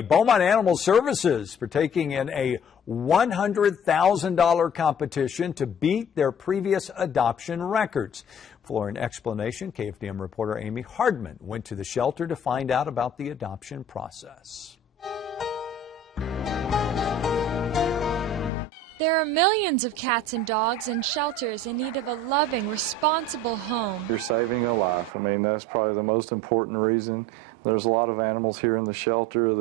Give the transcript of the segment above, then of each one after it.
Beaumont Animal Services partaking in a $100,000 competition to beat their previous adoption records. For an explanation, KFDM reporter Amy Hardman went to the shelter to find out about the adoption process. There are millions of cats and dogs in shelters in need of a loving, responsible home. You're saving a life. I mean, that's probably the most important reason. There's a lot of animals here in the shelter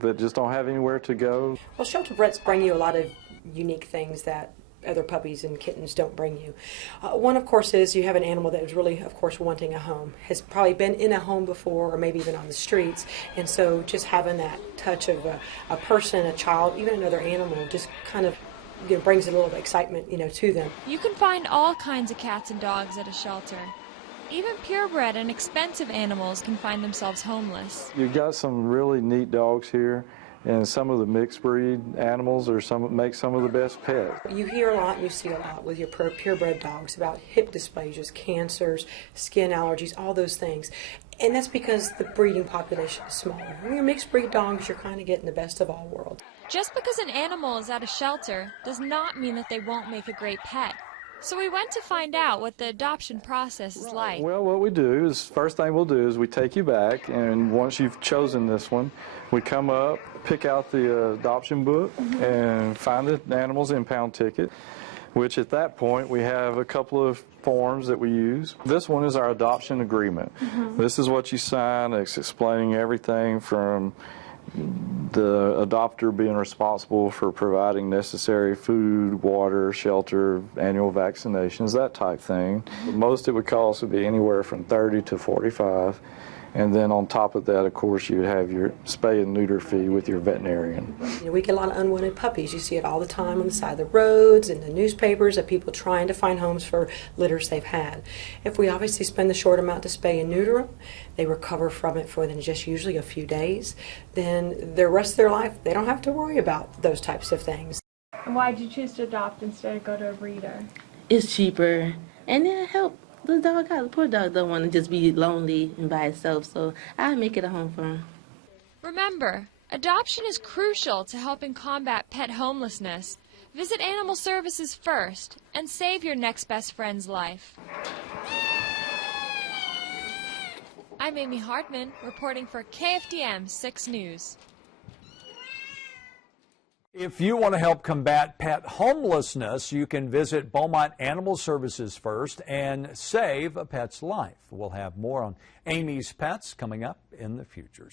that just don't have anywhere to go. Well, shelter vets bring you a lot of unique things that other puppies and kittens don't bring you. One, of course, is you have an animal that is really, of course, wanting a home, has probably been in a home before or maybe even on the streets, and so just having that touch of a person, a child, even another animal just kind of brings a little excitement, to them. You can find all kinds of cats and dogs at a shelter. Even purebred and expensive animals can find themselves homeless. You've got some really neat dogs here, and some of the mixed breed animals make some of the best pets. You hear a lot and you see a lot with your purebred dogs about hip dysplasias, cancers, skin allergies, all those things. And that's because the breeding population is smaller. When you're mixed breed dogs, you're kind of getting the best of all worlds. Just because an animal is at a shelter does not mean that they won't make a great pet. So we went to find out what the adoption process is like. Well, what we do is, first thing we'll do is we take you back, and once you've chosen this one, we come up, pick out the adoption book, and find the animal's impound ticket, which at that point we have a couple of forms that we use. This one is our adoption agreement. This is what you sign. It's explaining everything from the adopter being responsible for providing necessary food, water, shelter, annual vaccinations, that type thing. Most it would cost would be anywhere from $30 to $45. And then on top of that, of course, you would have your spay and neuter fee with your veterinarian. We get a lot of unwanted puppies. You see it all the time on the side of the roads, in the newspapers, of people trying to find homes for litters they've had. If we obviously spend the short amount to spay and neuter them, they recover from it for just usually a few days, then the rest of their life, they don't have to worry about those types of things. Why did you choose to adopt instead of go to a breeder? It's cheaper, and it helps the dog out. The poor dog don't want to just be lonely and by itself, so I make it a home for him. Remember, adoption is crucial to helping combat pet homelessness. Visit Animal Services first and save your next best friend's life. I'm Amy Hardman, reporting for KFDM 6 News. If you want to help combat pet homelessness, you can visit Beaumont Animal Services first and save a pet's life. We'll have more on Amy's Pets coming up in the future.